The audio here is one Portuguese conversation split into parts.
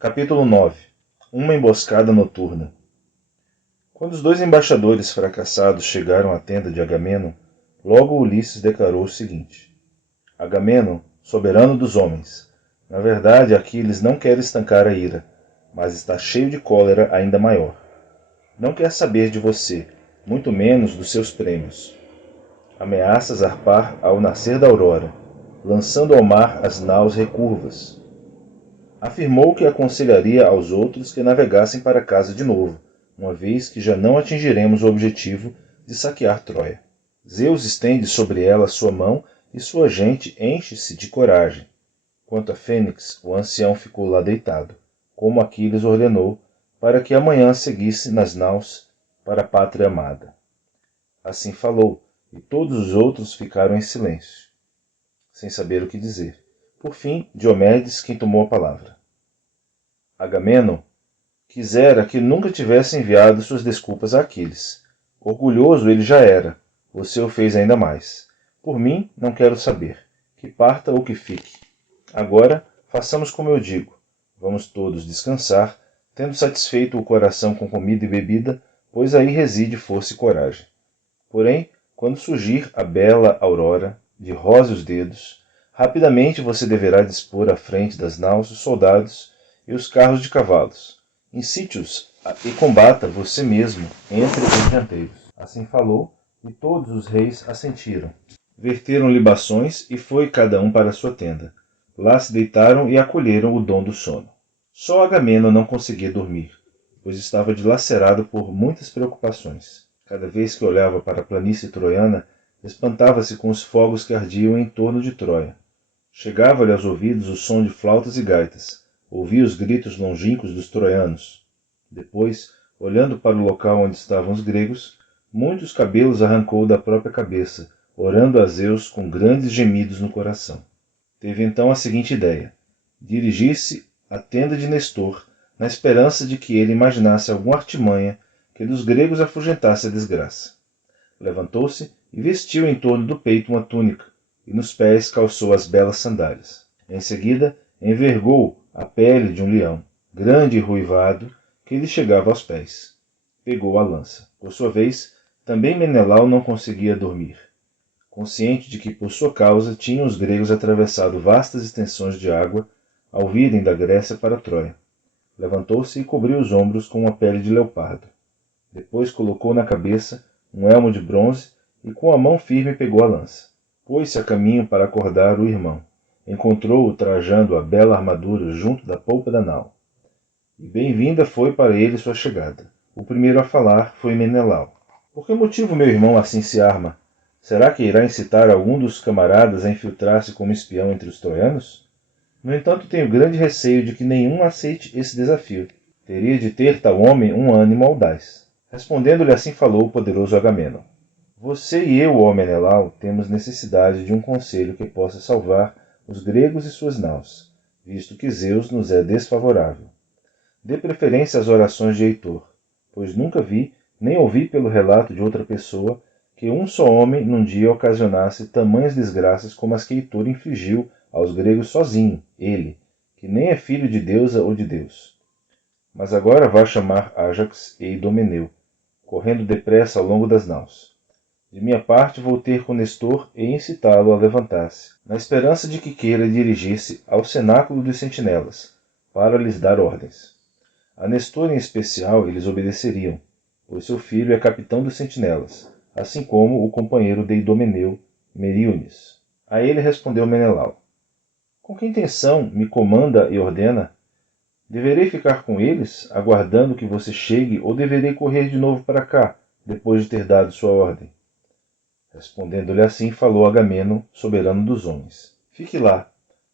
Capítulo 9. Uma emboscada noturna. Quando os dois embaixadores fracassados chegaram à tenda de Agamemnon, logo Ulisses declarou o seguinte: Agamemnon, soberano dos homens, na verdade Aquiles não quer estancar a ira, mas está cheio de cólera ainda maior. Não quer saber de você, muito menos dos seus prêmios. Ameaça zarpar ao nascer da aurora, lançando ao mar as naus recurvas. Afirmou que aconselharia aos outros que navegassem para casa de novo, uma vez que já não atingiremos o objetivo de saquear Troia. Zeus estende sobre ela sua mão e sua gente enche-se de coragem. Quanto a Fênix, o ancião ficou lá deitado, como Aquiles ordenou, para que amanhã seguisse nas naus para a pátria amada. Assim falou, e todos os outros ficaram em silêncio, sem saber o que dizer. Por fim, Diomedes quem tomou a palavra. Agamemnon quisera que nunca tivesse enviado suas desculpas a Aquiles. Orgulhoso ele já era, você o fez ainda mais. Por mim, não quero saber, que parta ou que fique. Agora, façamos como eu digo. Vamos todos descansar, tendo satisfeito o coração com comida e bebida, pois aí reside força e coragem. Porém, quando surgir a bela aurora, de róseos dedos, rapidamente você deverá dispor à frente das naus os soldados e os carros de cavalos. Incite-os e combata você mesmo entre os dianteiros. Assim falou, e todos os reis assentiram. Verteram libações e foi cada um para sua tenda. Lá se deitaram e acolheram o dom do sono. Só Agamemnon não conseguia dormir, pois estava dilacerado por muitas preocupações. Cada vez que olhava para a planície troiana, espantava-se com os fogos que ardiam em torno de Troia. Chegava-lhe aos ouvidos o som de flautas e gaitas. Ouvia os gritos longínquos dos troianos. Depois, olhando para o local onde estavam os gregos, muitos cabelos arrancou da própria cabeça, orando a Zeus com grandes gemidos no coração. Teve então a seguinte ideia: dirigir-se à tenda de Nestor, na esperança de que ele imaginasse alguma artimanha que dos gregos afugentasse a desgraça. Levantou-se e vestiu em torno do peito uma túnica, e nos pés calçou as belas sandálias. Em seguida, envergou a pele de um leão, grande e ruivado, que lhe chegava aos pés. Pegou a lança. Por sua vez, também Menelau não conseguia dormir, consciente de que por sua causa tinham os gregos atravessado vastas extensões de água ao virem da Grécia para Troia. Levantou-se e cobriu os ombros com uma pele de leopardo. Depois colocou na cabeça um elmo de bronze e com a mão firme pegou a lança. Pôs-se a caminho para acordar o irmão. Encontrou-o trajando a bela armadura junto da polpa da nau. E bem-vinda foi para ele sua chegada. O primeiro a falar foi Menelau. Por que motivo meu irmão assim se arma? Será que irá incitar algum dos camaradas a infiltrar-se como espião entre os troianos? No entanto, tenho grande receio de que nenhum aceite esse desafio. Teria de ter tal homem um ânimo audaz. Respondendo-lhe assim falou o poderoso Agamemnon. Você e eu, ó Menelau, temos necessidade de um conselho que possa salvar os gregos e suas naus, visto que Zeus nos é desfavorável. Dê preferência às orações de Heitor, pois nunca vi, nem ouvi pelo relato de outra pessoa, que um só homem num dia ocasionasse tamanhas desgraças como as que Heitor infligiu aos gregos sozinho, ele, que nem é filho de deusa ou de Deus. Mas agora vá chamar Ájax e Idomeneu, correndo depressa ao longo das naus. De minha parte vou ter com Nestor e incitá-lo a levantar-se, na esperança de que queira dirigir-se ao cenáculo dos sentinelas, para lhes dar ordens. A Nestor em especial eles obedeceriam, pois seu filho é capitão dos sentinelas, assim como o companheiro de Idomeneu, Meríones. A ele respondeu Menelau: Com que intenção me comanda e ordena? Deverei ficar com eles, aguardando que você chegue, ou deverei correr de novo para cá, depois de ter dado sua ordem? Respondendo-lhe assim, falou Agamemnon, soberano dos homens. Fique lá,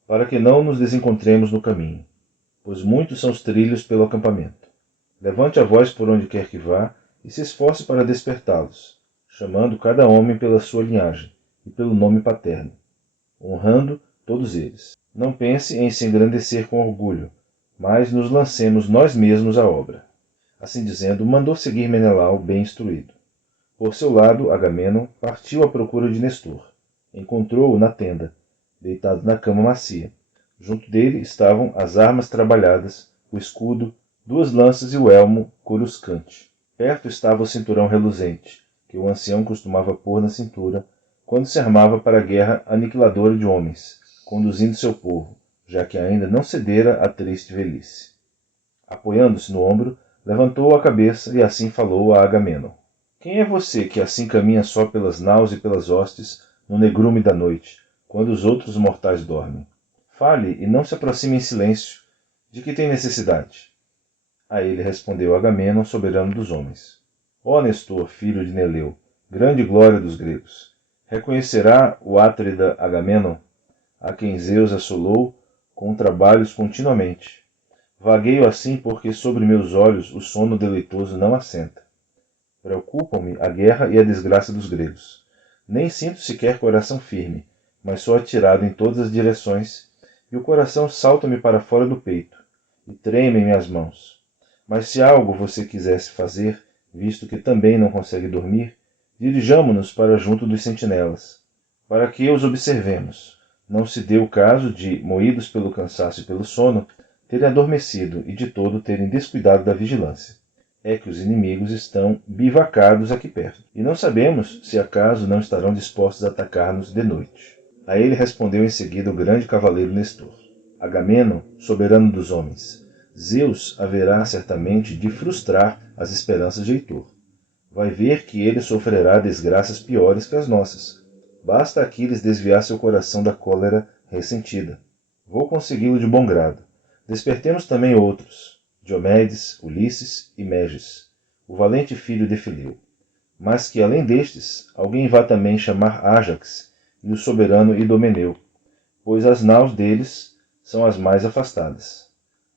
para que não nos desencontremos no caminho, pois muitos são os trilhos pelo acampamento. Levante a voz por onde quer que vá, e se esforce para despertá-los, chamando cada homem pela sua linhagem e pelo nome paterno, honrando todos eles. Não pense em se engrandecer com orgulho, mas nos lancemos nós mesmos à obra. Assim dizendo, mandou seguir Menelau bem instruído. Por seu lado, Agamemnon partiu à procura de Nestor. Encontrou-o na tenda, deitado na cama macia. Junto dele estavam as armas trabalhadas, o escudo, 2 lanças e o elmo coruscante. Perto estava o cinturão reluzente, que o ancião costumava pôr na cintura, quando se armava para a guerra aniquiladora de homens, conduzindo seu povo, já que ainda não cedera à triste velhice. Apoiando-se no ombro, levantou a cabeça e assim falou a Agamenon. Quem é você que assim caminha só pelas naus e pelas hostes, no negrume da noite, quando os outros mortais dormem? Fale e não se aproxime em silêncio. De que tem necessidade? A ele respondeu Agamenon, soberano dos homens. Ó Nestor, filho de Neleu, grande glória dos gregos, reconhecerá o átrida Agamenon, a quem Zeus assolou com trabalhos continuamente. Vagueio assim porque sobre meus olhos o sono deleitoso não assenta. Preocupam-me a guerra e a desgraça dos gregos. Nem sinto sequer coração firme, mas sou atirado em todas as direções, e o coração salta-me para fora do peito, e tremem-me as mãos. Mas se algo você quisesse fazer, visto que também não consegue dormir, dirijamo-nos para junto dos sentinelas, para que os observemos. Não se dê o caso de, moídos pelo cansaço e pelo sono, terem adormecido e de todo terem descuidado da vigilância. É que os inimigos estão bivacados aqui perto, e não sabemos se acaso não estarão dispostos a atacar-nos de noite. A ele respondeu em seguida o grande cavaleiro Nestor. Agamenon, soberano dos homens, Zeus haverá certamente de frustrar as esperanças de Heitor. Vai ver que ele sofrerá desgraças piores que as nossas. Basta Aquiles desviar seu coração da cólera ressentida. Vou consegui-lo de bom grado. Despertemos também outros, Diomedes, Ulisses e Meges, o valente filho de Fileu. Mas que, além destes, alguém vá também chamar Ájax e o soberano Idomeneu, pois as naus deles são as mais afastadas.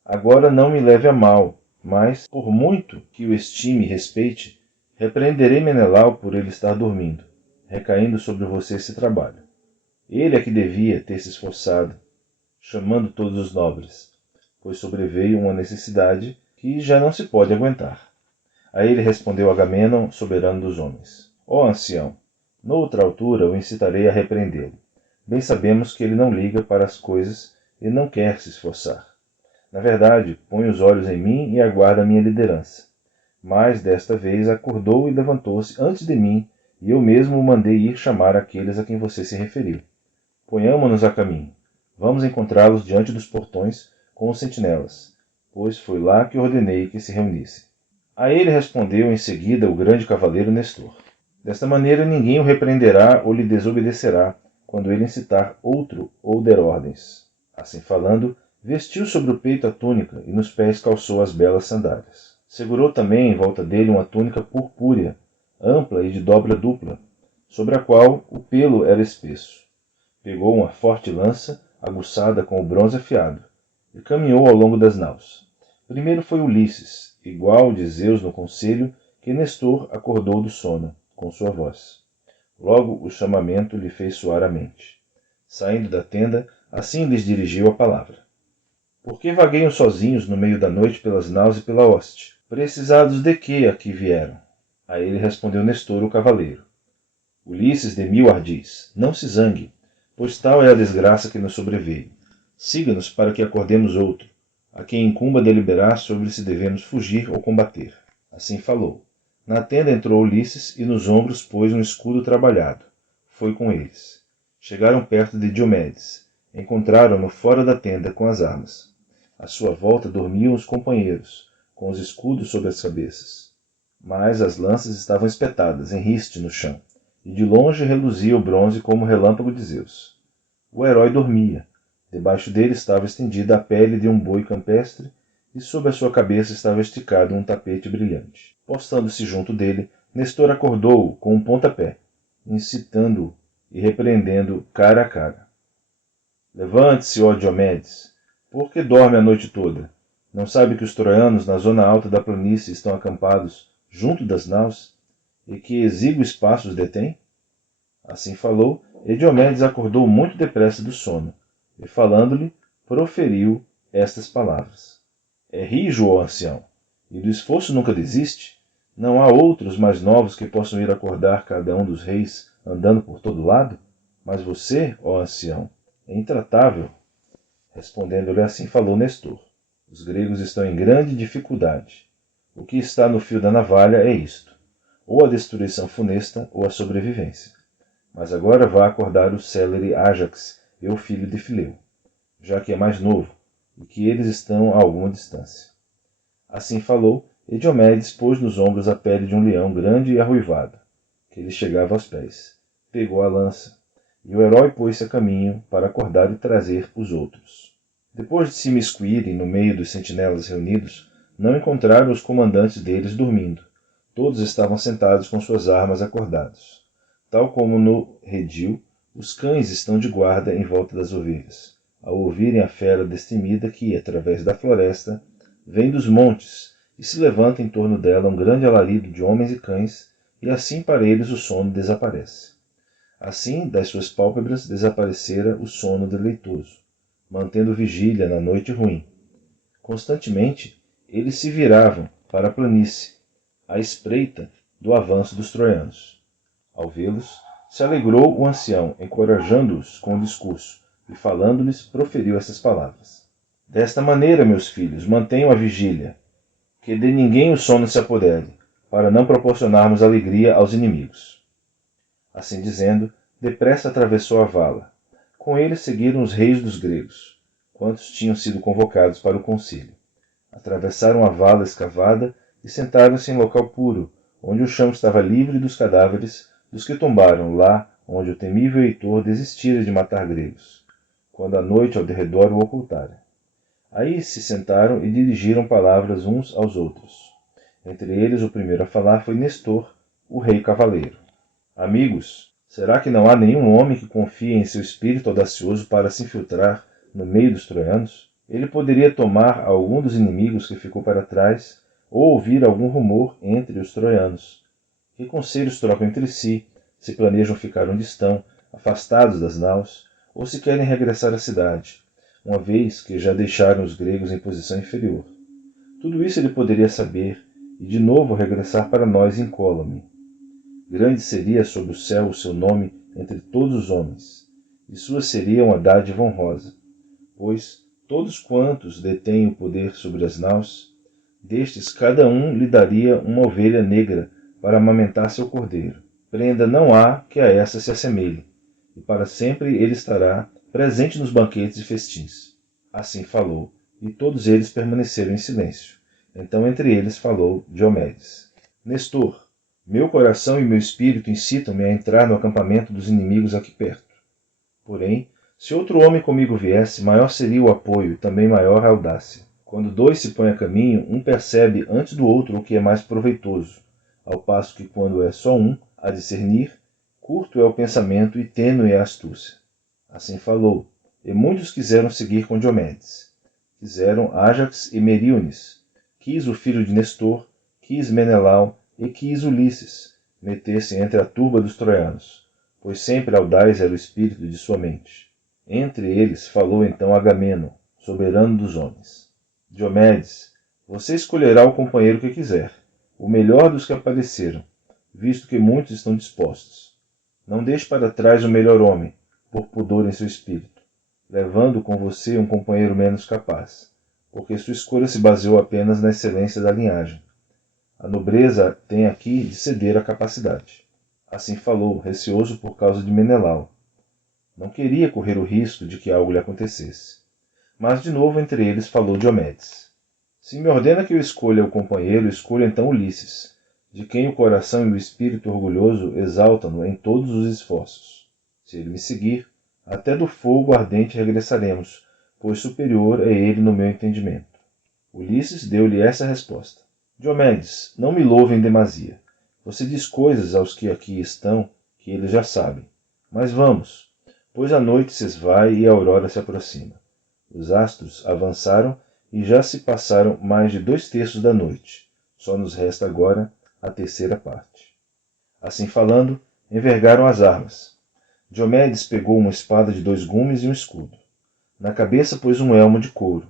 Agora não me leve a mal, mas, por muito que o estime e respeite, repreenderei Menelau por ele estar dormindo, recaindo sobre você esse trabalho. Ele é que devia ter se esforçado, chamando todos os nobres, pois sobreveio uma necessidade que já não se pode aguentar. A ele respondeu Agamenon, soberano dos homens. Ó ancião, noutra altura o incitarei a repreendê-lo. Bem sabemos que ele não liga para as coisas e não quer se esforçar. Na verdade, põe os olhos em mim e aguarda a minha liderança. Mas desta vez acordou e levantou-se antes de mim, e eu mesmo o mandei ir chamar aqueles a quem você se referiu. Ponhamo-nos a caminho. Vamos encontrá-los diante dos portões com os sentinelas, pois foi lá que ordenei que se reunissem. A ele respondeu em seguida o grande cavaleiro Nestor. Desta maneira ninguém o repreenderá ou lhe desobedecerá, quando ele incitar outro ou der ordens. Assim falando, vestiu sobre o peito a túnica e nos pés calçou as belas sandálias. Segurou também em volta dele uma túnica purpúrea, ampla e de dobra dupla, sobre a qual o pelo era espesso. Pegou uma forte lança, aguçada com o bronze afiado, e caminhou ao longo das naus. Primeiro foi Ulisses, igual de Zeus no conselho, que Nestor acordou do sono, com sua voz. Logo o chamamento lhe fez soar a mente. Saindo da tenda, assim lhes dirigiu a palavra. Por que vagueiam sozinhos no meio da noite pelas naus e pela hoste? Precisados de que aqui vieram? A ele respondeu Nestor, o cavaleiro. Ulisses de mil ardis, não se zangue, pois tal é a desgraça que nos sobreveio. Siga-nos para que acordemos outro, a quem incumba deliberar sobre se devemos fugir ou combater. Assim falou. Na tenda entrou Ulisses e nos ombros pôs um escudo trabalhado. Foi com eles. Chegaram perto de Diomedes. Encontraram-no fora da tenda com as armas. À sua volta dormiam os companheiros, com os escudos sobre as cabeças. Mas as lanças estavam espetadas em riste no chão, e de longe reluzia o bronze como o relâmpago de Zeus. O herói dormia. Debaixo dele estava estendida a pele de um boi campestre, e sob a sua cabeça estava esticado um tapete brilhante. Postando-se junto dele, Nestor acordou-o com um pontapé, incitando-o e repreendendo cara a cara. Levante-se, ó Diomedes, por que dorme a noite toda? Não sabe que os troianos na zona alta da planície estão acampados junto das naus, e que exíguo espaço os detém? Assim falou, e Diomedes acordou muito depressa do sono, e falando-lhe, proferiu estas palavras. É rijo, ó ancião, e do esforço nunca desiste? Não há outros mais novos que possam ir acordar cada um dos reis andando por todo lado? Mas você, ó ancião, é intratável. Respondendo-lhe assim falou Nestor. Os gregos estão em grande dificuldade. O que está no fio da navalha é isto: ou a destruição funesta ou a sobrevivência. Mas agora vá acordar o célere Ájax e o filho de Fileu, já que é mais novo, e que eles estão a alguma distância. Assim falou, e Diomedes pôs nos ombros a pele de um leão grande e arruivado, que lhe chegava aos pés. Pegou a lança, e o herói pôs-se a caminho para acordar e trazer os outros. Depois de se imiscuírem no meio dos sentinelas reunidos, não encontraram os comandantes deles dormindo. Todos estavam sentados com suas armas acordados. Tal como no redil, os cães estão de guarda em volta das ovelhas, ao ouvirem a fera destemida que, através da floresta, vem dos montes e se levanta em torno dela um grande alarido de homens e cães, e assim para eles o sono desaparece. Assim, das suas pálpebras desaparecera o sono deleitoso, mantendo vigília na noite ruim. Constantemente, eles se viravam para a planície, à espreita do avanço dos troianos. Ao vê-los, se alegrou o ancião, encorajando-os com o discurso, e falando-lhes, proferiu essas palavras: Desta maneira, meus filhos, mantenham a vigília, que de ninguém o sono se apodere, para não proporcionarmos alegria aos inimigos. Assim dizendo, depressa atravessou a vala. Com ele seguiram os reis dos gregos, quantos tinham sido convocados para o concílio. Atravessaram a vala escavada e sentaram-se em local puro, onde o chão estava livre dos cadáveres dos que tombaram lá onde o temível Heitor desistira de matar gregos, quando a noite ao derredor o ocultara. Aí se sentaram e dirigiram palavras uns aos outros. Entre eles, o primeiro a falar foi Nestor, o rei cavaleiro. Amigos, será que não há nenhum homem que confie em seu espírito audacioso para se infiltrar no meio dos troianos? Ele poderia tomar algum dos inimigos que ficou para trás, ou ouvir algum rumor entre os troianos. Que conselhos trocam entre si, se planejam ficar onde estão, afastados das naus, ou se querem regressar à cidade, uma vez que já deixaram os gregos em posição inferior. Tudo isso ele poderia saber, e de novo regressar para nós incólume. Grande seria sob o céu o seu nome entre todos os homens, e sua seria uma dádiva honrosa, pois todos quantos detêm o poder sobre as naus, destes cada um lhe daria uma ovelha negra para amamentar seu cordeiro. Prenda não há que a essa se assemelhe, e para sempre ele estará presente nos banquetes e festins. Assim falou, e todos eles permaneceram em silêncio. Então entre eles falou Diomedes: Nestor, meu coração e meu espírito incitam-me a entrar no acampamento dos inimigos aqui perto. Porém, se outro homem comigo viesse, maior seria o apoio e também maior a audácia. Quando dois se põem a caminho, um percebe antes do outro o que é mais proveitoso, ao passo que quando é só um a discernir, curto é o pensamento e tênue é a astúcia. Assim falou, e muitos quiseram seguir com Diomedes. Quiseram Ájax e Meríones, quis o filho de Nestor, quis Menelau e quis Ulisses meter-se entre a turba dos troianos, pois sempre audaz era o espírito de sua mente. Entre eles falou então Agamemnon, soberano dos homens: Diomedes, você escolherá o companheiro que quiser, o melhor dos que apareceram, visto que muitos estão dispostos. Não deixe para trás o melhor homem, por pudor em seu espírito, levando com você um companheiro menos capaz, porque sua escolha se baseou apenas na excelência da linhagem. A nobreza tem aqui de ceder à capacidade. Assim falou, receoso por causa de Menelau. Não queria correr o risco de que algo lhe acontecesse. Mas de novo entre eles falou Diomedes: Se me ordena que eu escolha o companheiro, escolha então Ulisses, de quem o coração e o espírito orgulhoso exaltam-no em todos os esforços. Se ele me seguir, até do fogo ardente regressaremos, pois superior é ele no meu entendimento. Ulisses deu-lhe essa resposta: Diomedes, não me louve em demasia. Você diz coisas aos que aqui estão que eles já sabem. Mas vamos, pois a noite se esvai e a aurora se aproxima. Os astros avançaram e já se passaram mais de 2/3 da noite. Só nos resta agora a terceira parte. Assim falando, envergaram as armas. Diomedes pegou uma espada de 2 gumes e um escudo. Na cabeça pôs um elmo de couro.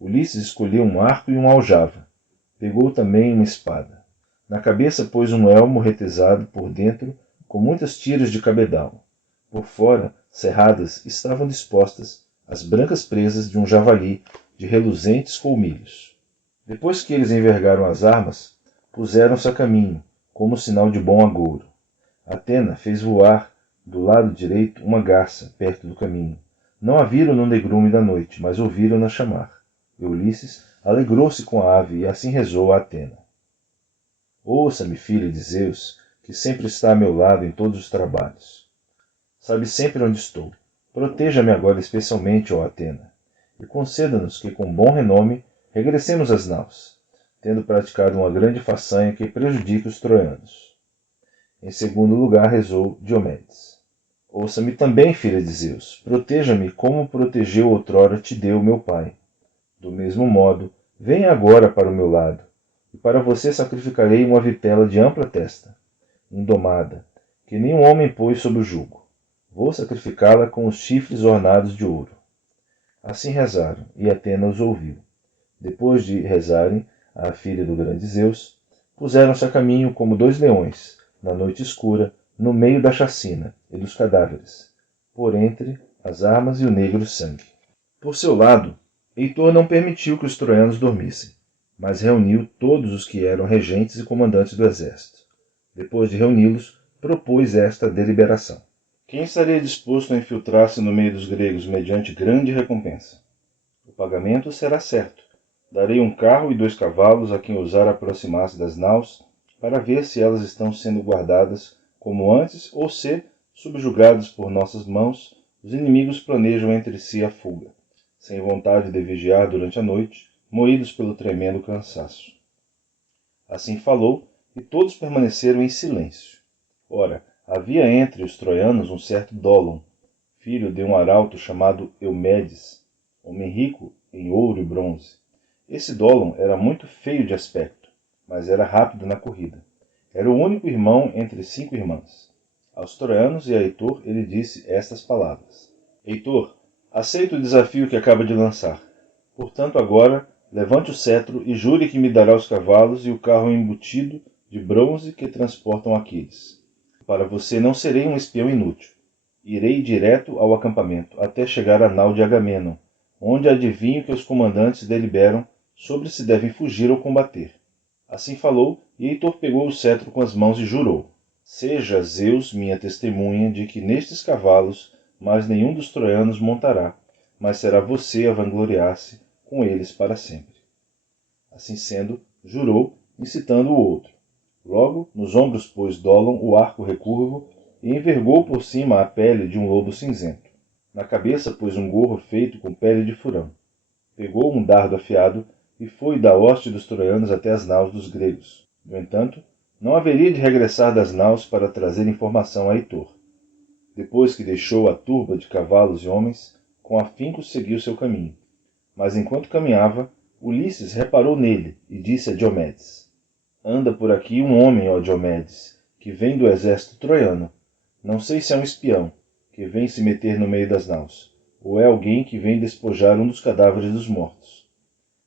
Ulisses escolheu um arco e uma aljava. Pegou também uma espada. Na cabeça pôs um elmo retesado por dentro, com muitas tiras de cabedal. Por fora, cerradas, estavam dispostas as brancas presas de um javali de reluzentes colmilhos. Depois que eles envergaram as armas, puseram-se a caminho, como sinal de bom agouro. Atena fez voar do lado direito uma garça, perto do caminho. Não a viram no negrume da noite, mas ouviram-na chamar. E Ulisses alegrou-se com a ave e assim rezou a Atena. Ouça-me, filha de Zeus, que sempre está a meu lado em todos os trabalhos. Sabe sempre onde estou. Proteja-me agora especialmente, ó Atena, e conceda-nos que, com bom renome, regressemos às naus, tendo praticado uma grande façanha que prejudique os troianos. Em segundo lugar, rezou Diomedes. Ouça-me também, filha de Zeus, proteja-me como protegeu outrora Tideu, meu pai. Do mesmo modo, venha agora para o meu lado, e para você sacrificarei uma vitela de ampla testa, indomada, que nenhum homem pôs sob o jugo. Vou sacrificá-la com os chifres ornados de ouro. Assim rezaram, e Atena os ouviu. Depois de rezarem, a filha do grande Zeus, puseram-se a caminho como dois leões, na noite escura, no meio da chacina e dos cadáveres, por entre as armas e o negro sangue. Por seu lado, Heitor não permitiu que os troianos dormissem, mas reuniu todos os que eram regentes e comandantes do exército. Depois de reuni-los, propôs esta deliberação. Quem estaria disposto a infiltrar-se no meio dos gregos mediante grande recompensa? O pagamento será certo. Darei um carro e 2 cavalos a quem ousar aproximar-se das naus, para ver se elas estão sendo guardadas como antes ou se, subjugados por nossas mãos, os inimigos planejam entre si a fuga, sem vontade de vigiar durante a noite, moídos pelo tremendo cansaço. Assim falou, e todos permaneceram em silêncio. Ora, havia entre os troianos um certo Dólon, filho de um arauto chamado Eumedes, homem rico em ouro e bronze. Esse Dólon era muito feio de aspecto, mas era rápido na corrida. Era o único irmão entre 5 irmãs. Aos troianos e a Heitor ele disse estas palavras. Heitor, aceito o desafio que acaba de lançar. Portanto, agora, levante o cetro e jure que me dará os cavalos e o carro embutido de bronze que transportam Aquiles. Para você não serei um espião inútil. Irei direto ao acampamento, até chegar à nau de Agamenon, onde adivinho que os comandantes deliberam sobre se devem fugir ou combater. Assim falou, e Heitor pegou o cetro com as mãos e jurou. Seja Zeus minha testemunha de que nestes cavalos mais nenhum dos troianos montará, mas será você a vangloriar-se com eles para sempre. Assim sendo, jurou, incitando o outro. Logo, nos ombros pôs Dólon o arco recurvo e envergou por cima a pele de um lobo cinzento. Na cabeça pôs um gorro feito com pele de furão. Pegou um dardo afiado e foi da hoste dos troianos até as naus dos gregos. No entanto, não haveria de regressar das naus para trazer informação a Heitor. Depois que deixou a turba de cavalos e homens, com afinco seguiu seu caminho. Mas enquanto caminhava, Ulisses reparou nele e disse a Diomedes: Anda por aqui um homem, ó Diomedes, que vem do exército troiano. Não sei se é um espião, que vem se meter no meio das naus, ou é alguém que vem despojar um dos cadáveres dos mortos.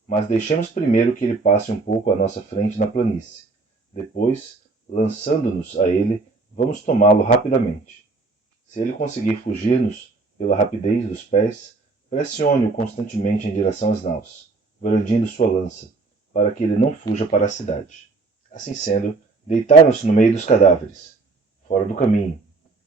Mas deixemos primeiro que ele passe um pouco à nossa frente na planície. Depois, lançando-nos a ele, vamos tomá-lo rapidamente. Se ele conseguir fugir-nos pela rapidez dos pés, pressione-o constantemente em direção às naus, brandindo sua lança, para que ele não fuja para a cidade. Assim sendo, deitaram-se no meio dos cadáveres, fora do caminho,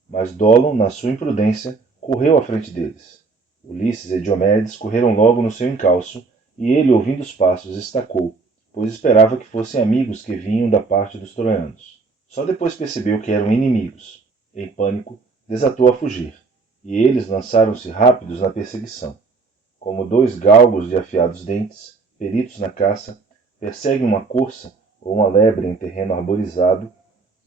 mas Dólon, na sua imprudência, correu à frente deles. Ulisses e Diomedes correram logo no seu encalço, e ele, ouvindo os passos, estacou, pois esperava que fossem amigos que vinham da parte dos troianos. Só depois percebeu que eram inimigos. Em pânico, desatou a fugir, e eles lançaram-se rápidos na perseguição. Como 2 galgos de afiados dentes, peritos na caça, perseguem uma corça ou uma lebre em terreno arborizado,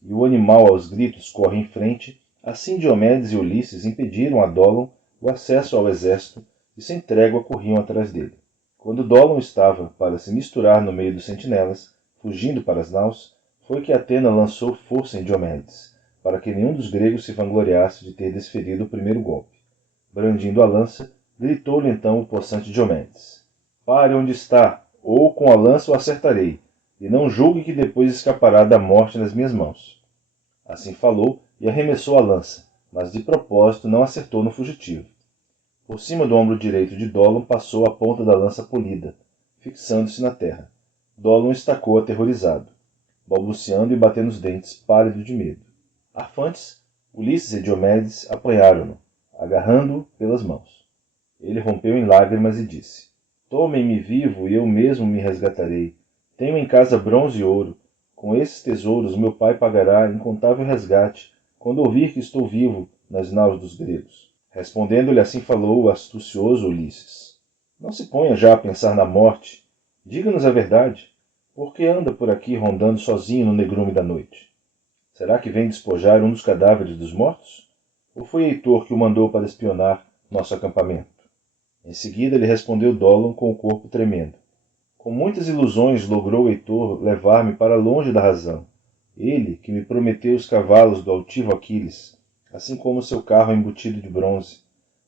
e o animal aos gritos corre em frente, assim Diomedes e Ulisses impediram a Dólon o acesso ao exército e sem trégua corriam atrás dele. Quando Dólon estava para se misturar no meio dos sentinelas, fugindo para as naus, foi que Atena lançou força em Diomedes, para que nenhum dos gregos se vangloriasse de ter desferido o primeiro golpe. Brandindo a lança, gritou-lhe então o possante Diomedes: Pare onde está, ou com a lança o acertarei, e não julgue que depois escapará da morte nas minhas mãos. Assim falou e arremessou a lança, mas de propósito não acertou no fugitivo. Por cima do ombro direito de Dolon passou a ponta da lança polida, fixando-se na terra. Dolon estacou aterrorizado, balbuciando e batendo os dentes, pálido de medo. Arfantes, Ulisses e Diomedes apanharam-no, agarrando-o pelas mãos. Ele rompeu em lágrimas e disse: Tomem-me vivo e eu mesmo me resgatarei. Tenho em casa bronze e ouro. Com esses tesouros meu pai pagará incontável resgate, quando ouvir que estou vivo nas naus dos gregos. Respondendo-lhe assim falou o astucioso Ulisses: Não se ponha já a pensar na morte. Diga-nos a verdade. Por que anda por aqui rondando sozinho no negrume da noite? Será que vem despojar um dos cadáveres dos mortos? Ou foi Heitor que o mandou para espionar nosso acampamento? Em seguida lhe respondeu Dolon com o corpo tremendo. Com muitas ilusões logrou Heitor levar-me para longe da razão. Ele, que me prometeu os cavalos do altivo Aquiles, assim como seu carro embutido de bronze,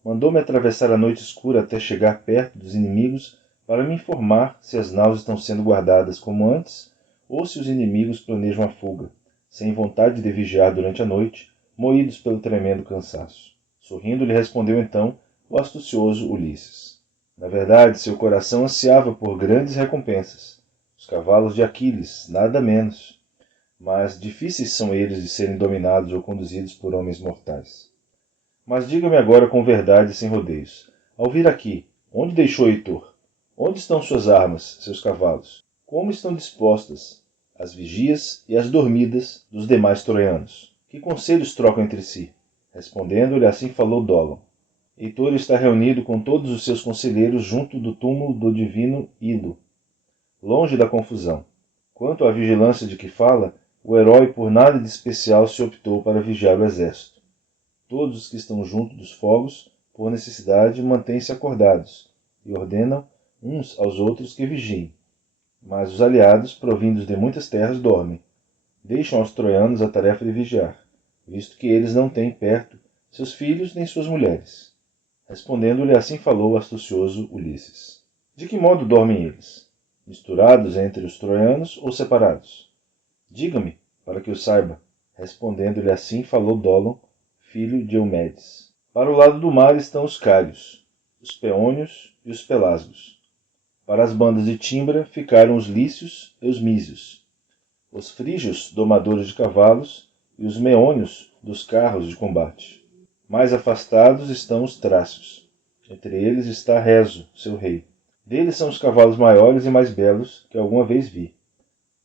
mandou-me atravessar a noite escura até chegar perto dos inimigos para me informar se as naus estão sendo guardadas como antes ou se os inimigos planejam a fuga, sem vontade de vigiar durante a noite, moídos pelo tremendo cansaço. Sorrindo lhe respondeu então o astucioso Ulisses. Na verdade, seu coração ansiava por grandes recompensas. Os cavalos de Aquiles, nada menos. Mas difíceis são eles de serem dominados ou conduzidos por homens mortais. Mas diga-me agora com verdade e sem rodeios. Ao vir aqui, onde deixou Heitor? Onde estão suas armas, seus cavalos? Como estão dispostas as vigias e as dormidas dos demais troianos? Que conselhos trocam entre si? Respondendo-lhe, assim falou Dolon. Heitor está reunido com todos os seus conselheiros junto do túmulo do divino Ilo, longe da confusão. Quanto à vigilância de que fala, o herói por nada de especial se optou para vigiar o exército. Todos os que estão junto dos fogos, por necessidade, mantêm-se acordados e ordenam uns aos outros que vigiem. Mas os aliados, provindos de muitas terras, dormem. Deixam aos troianos a tarefa de vigiar, visto que eles não têm perto seus filhos nem suas mulheres. Respondendo-lhe, assim falou o astucioso Ulisses. De que modo dormem eles? Misturados entre os troianos ou separados? Diga-me, para que eu saiba. Respondendo-lhe assim falou Dolon, filho de Eumedes. Para o lado do mar estão os cários, os peônios e os pelasgos. Para as bandas de Timbra ficaram os lícios e os mísios, os frígios domadores de cavalos e os meônios dos carros de combate. Mais afastados estão os trácios. Entre eles está Rezo, seu rei. Deles são os cavalos maiores e mais belos que alguma vez vi.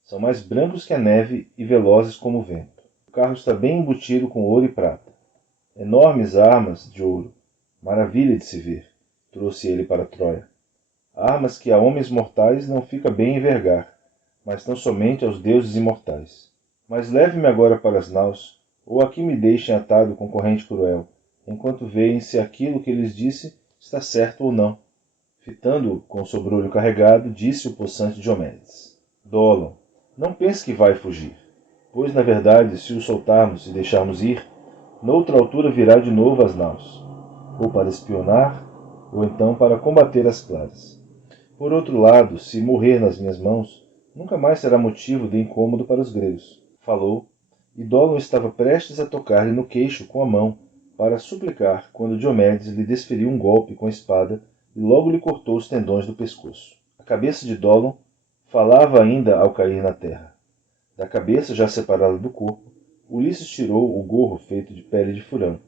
São mais brancos que a neve e velozes como o vento. O carro está bem embutido com ouro e prata. Enormes armas de ouro, maravilha de se ver, trouxe ele para Troia. Armas que a homens mortais não fica bem envergar, mas tão somente aos deuses imortais. Mas leve-me agora para as naus, ou aqui me deixem atado com corrente cruel, enquanto veem se aquilo que lhes disse está certo ou não. Fitando-o com o sobrolho carregado, disse o possante Diomedes. Dolon, não pense que vai fugir, pois, na verdade, se o soltarmos e deixarmos ir, noutra altura virá de novo às naus, ou para espionar, ou então para combater as claras. Por outro lado, se morrer nas minhas mãos, nunca mais será motivo de incômodo para os gregos. Falou, e Dolon estava prestes a tocar-lhe no queixo com a mão, para suplicar, quando Diomedes lhe desferiu um golpe com a espada e logo lhe cortou os tendões do pescoço. A cabeça de Dolon falava ainda ao cair na terra. Da cabeça, já separada do corpo, Ulisses tirou o gorro feito de pele de furão,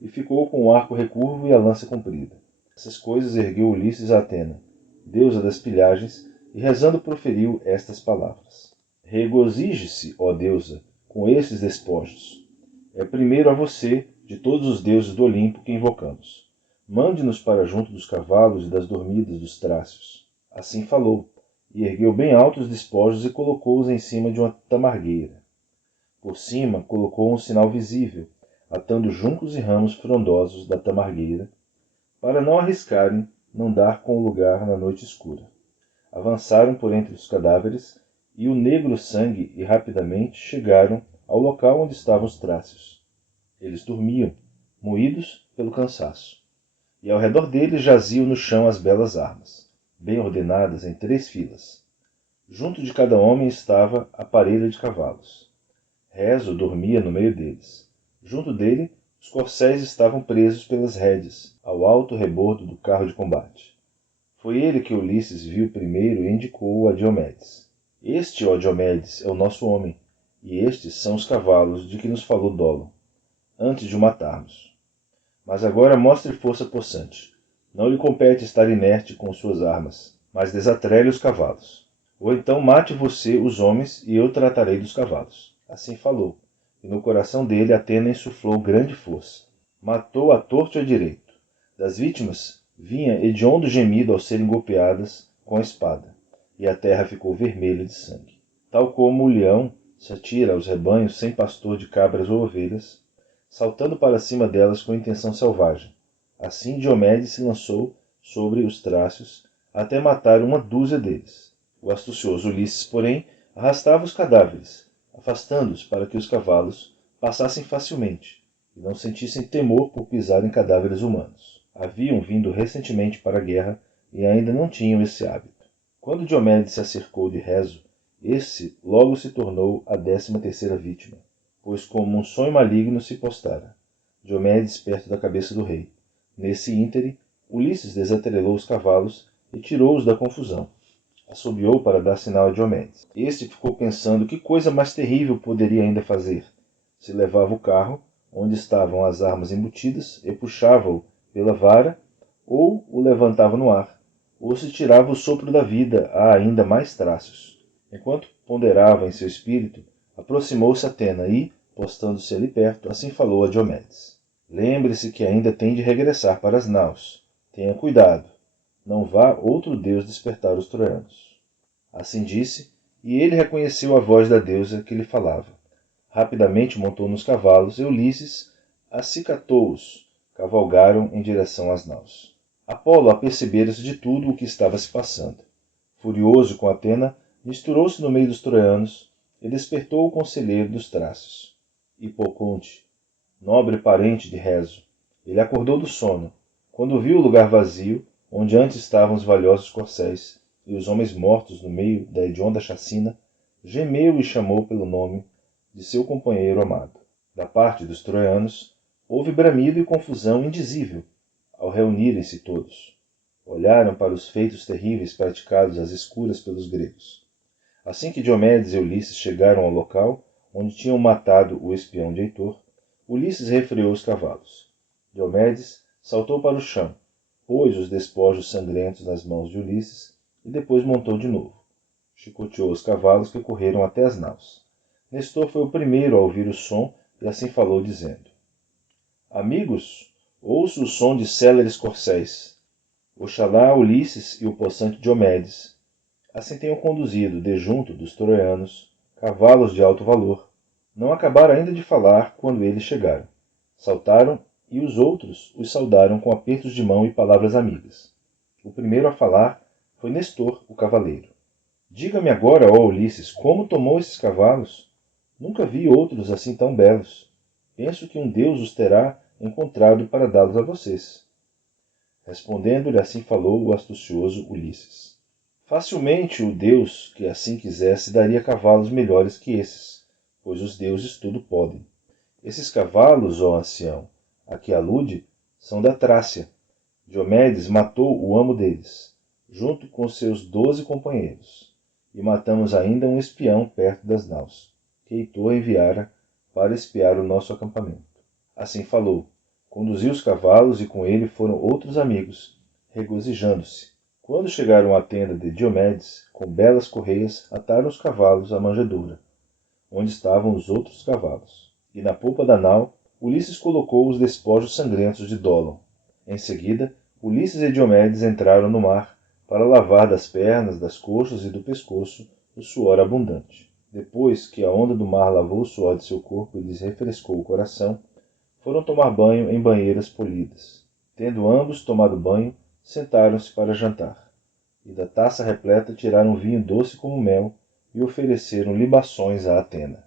e ficou com o arco recurvo e a lança comprida. Essas coisas ergueu Ulisses a Atena, deusa das pilhagens, e rezando proferiu estas palavras. Regozije-se, ó deusa, com esses despojos. É primeiro a você, de todos os deuses do Olimpo, que invocamos. Mande-nos para junto dos cavalos e das dormidas dos trácios. Assim falou, e ergueu bem alto os despojos e colocou-os em cima de uma tamargueira. Por cima colocou um sinal visível, atando juncos e ramos frondosos da tamargueira, para não arriscarem não dar com o lugar na noite escura. Avançaram por entre os cadáveres, e o negro sangue e rapidamente chegaram ao local onde estavam os trácios. Eles dormiam, moídos pelo cansaço, e ao redor deles jaziam no chão as belas armas, bem ordenadas em 3 filas. Junto de cada homem estava a parelha de cavalos. Rezo dormia no meio deles. Junto dele, Os corcéis estavam presos pelas rédeas, ao alto rebordo do carro de combate. Foi ele que Ulisses viu primeiro e indicou a Diomedes. Este, ó Diomedes, é o nosso homem, e estes são os cavalos de que nos falou Dolo, antes de o matarmos. Mas agora mostre força possante. Não lhe compete estar inerte com suas armas, mas desatrele os cavalos. Ou então mate você os homens, e eu tratarei dos cavalos. Assim falou, e no coração dele Atena insuflou grande força. Matou a torto e a direito. Das vítimas vinha hediondo gemido ao serem golpeadas com a espada, e a terra ficou vermelha de sangue. Tal como o leão se atira aos rebanhos sem pastor de cabras ou ovelhas, saltando para cima delas com intenção selvagem. Assim Diomedes se lançou sobre os trácios até matar uma dúzia deles. O astucioso Ulisses, porém, arrastava os cadáveres, afastando-os para que os cavalos passassem facilmente e não sentissem temor por pisar em cadáveres humanos. Haviam vindo recentemente para a guerra e ainda não tinham esse hábito. Quando Diomedes se acercou de Reso, esse logo se tornou a 13ª vítima, pois como um sonho maligno se postara, Diomedes perto da cabeça do rei. Nesse íntere, Ulisses desatrelou os cavalos e tirou-os da confusão. Assobiou para dar sinal a Diomedes. Este ficou pensando que coisa mais terrível poderia ainda fazer. Se levava o carro, onde estavam as armas embutidas, e puxava-o pela vara, ou o levantava no ar, ou se tirava o sopro da vida a ainda mais traços. Enquanto ponderava em seu espírito, aproximou-se Atena e, postando-se ali perto, assim falou a Diomedes. Lembre-se que ainda tem de regressar para as naus. Tenha cuidado. Não vá outro deus despertar os troianos. Assim disse, e ele reconheceu a voz da deusa que lhe falava. Rapidamente montou nos cavalos e Ulisses acicatou-os. Cavalgaram em direção às naus. Apolo apercebera-se de tudo o que estava se passando. Furioso com Atena, misturou-se no meio dos troianos e despertou o conselheiro dos Trácios, Hipoconte, nobre parente de Reso. Ele acordou do sono, quando viu o lugar vazio, onde antes estavam os valiosos corcéis, e os homens mortos no meio da hedionda chacina, gemeu e chamou pelo nome de seu companheiro amado. Da parte dos troianos, houve bramido e confusão indizível, ao reunirem-se todos. Olharam para os feitos terríveis praticados às escuras pelos gregos. Assim que Diomedes e Ulisses chegaram ao local onde tinham matado o espião de Heitor, Ulisses refreou os cavalos. Diomedes saltou para o chão, pôs os despojos sangrentos nas mãos de Ulisses e depois montou de novo. Chicoteou os cavalos que correram até as naus. Nestor foi o primeiro a ouvir o som e assim falou, dizendo: Amigos, ouço o som de céleres corcéis. Oxalá Ulisses e o possante Diomedes assim tenham conduzido, de junto dos troianos, cavalos de alto valor. Não acabaram ainda de falar quando eles chegaram. Saltaram e os outros os saudaram com apertos de mão e palavras amigas. O primeiro a falar foi Nestor, o cavaleiro. Diga-me agora, ó Ulisses, como tomou esses cavalos? Nunca vi outros assim tão belos. Penso que um deus os terá encontrado para dá-los a vocês. Respondendo-lhe, assim falou o astucioso Ulisses. Facilmente o deus, que assim quisesse, daria cavalos melhores que esses, pois os deuses tudo podem. Esses cavalos, ó ancião, a que alude, são da Trácia. Diomedes matou o amo deles, junto com seus 12 companheiros, e matamos ainda um espião perto das naus, que Heitor enviara para espiar o nosso acampamento. Assim falou, conduziu os cavalos e com ele foram outros amigos, regozijando-se. Quando chegaram à tenda de Diomedes, com belas correias ataram os cavalos à manjedoura, onde estavam os outros cavalos. E na polpa da nau, Ulisses colocou os despojos sangrentos de Dólon. Em seguida, Ulisses e Diomedes entraram no mar para lavar das pernas, das coxas e do pescoço o suor abundante. Depois que a onda do mar lavou o suor de seu corpo e lhes refrescou o coração, foram tomar banho em banheiras polidas. Tendo ambos tomado banho, sentaram-se para jantar. E da taça repleta tiraram vinho doce como mel e ofereceram libações a Atena.